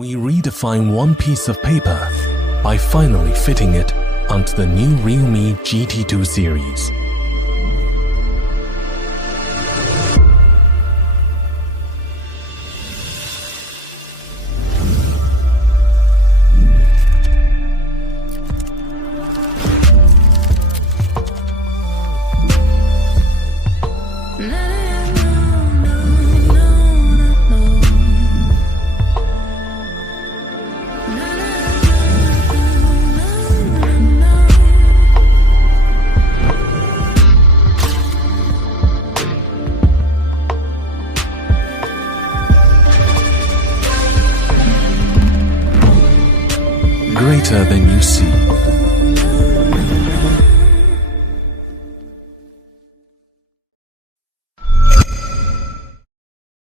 We redefine one piece of paper by finally fitting it onto the new realme GT2 series. Greater than you see.